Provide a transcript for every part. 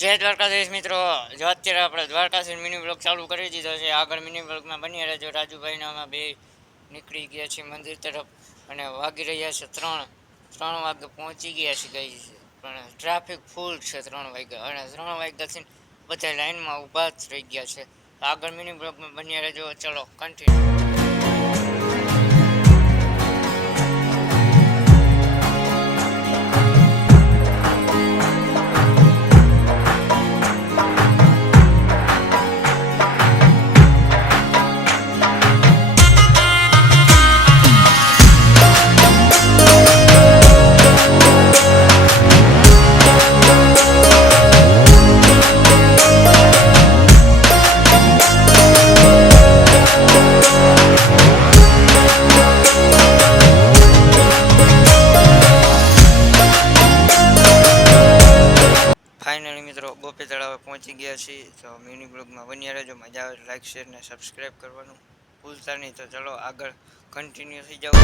જય દ્વારકાધીશ મિત્રો, જો અત્યારે આપણે દ્વારકાથી મિની બ્લોગ ચાલુ કરી દીધો છે. આગળ મિની બ્લોગમાં બની રહેજો. રાજુભાઈના અમે બે નીકળી ગયા છીએ મંદિર તરફ અને વાગી રહ્યા છે 3 વાગે પહોંચી ગયા છે ગઈ છે, પણ ટ્રાફિક ફૂલ છે 3 વાગ્યા, અને 3 વાગ્યાથી બધા લાઈનમાં ઊભા જ રહી ગયા છે. આગળ મિની બ્લોગમાં બની રહેજો. ચલો કન્ટિન્યુ. ફાઇનલી મિત્રો ગોપી તળાવે પહોંચી ગયા છીએ. તો મિની બ્લોગમાં બન્યા રહેજો. મજા આવે લાઈક શેર ને સબસ્ક્રાઈબ કરવાનું ભૂલતા નહીં. તો ચલો આગળ કન્ટિન્યુ થઈ જાવ.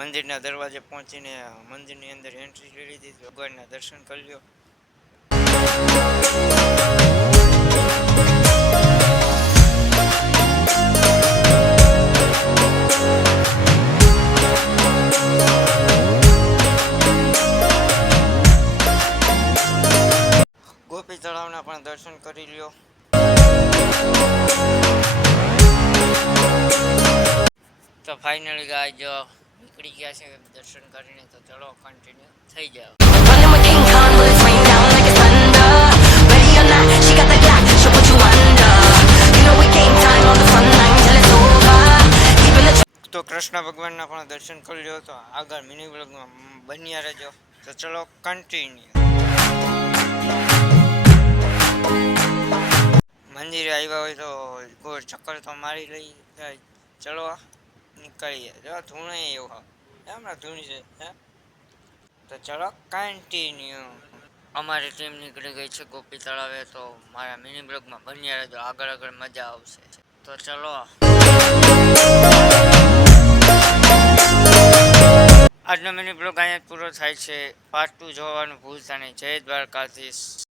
મંદિરના દરવાજે પહોંચીને મંદિરની અંદર એન્ટ્રી લઈ લીધી. ભગવાનના દર્શન કરી લ્યો. ગોપી તળાવના પણ દર્શન કરી લ્યો. તો ફાઇનલી ગાય જો નીકળી ગયા છે દર્શન કરીને. તો ચલો કન્ટિન્યુ થઈ જાવ. Running with King Kong, bullets rain down like it's thunder. Ready or not, she got the Glock, she'll put you under. You know it game time on the front line till it's over. Keeping the તો કૃષ્ણ ભગવાનના પણ દર્શન કરી લ્યો. તો આગળ mini બ્લોગમાં બન્યા રહેજો. તો ચલો કન્ટિન્યુ. મંદિરે આવ્યા હોય તો ગોળ ચક્કર તો મારી લઈ જાય. ચલો નીકળીએ. જો ધૂણે એવું હમણાં ધૂણી છે હે. તો ચલો કન્ટિન્યુ. અમારી ટીમ નીકળી ગઈ છે ગોપી તળાવે. તો મારા મિની બ્લોગમાં બન્યા રહેજો. આગળ મજા આવશે. તો ચલો આજનો મિની બ્લોગ અહીંયા પૂરો થાય છે. પાર્ટ 2 જોવાનું ભૂલતા નહીં. જય દ્વારકાધીશ.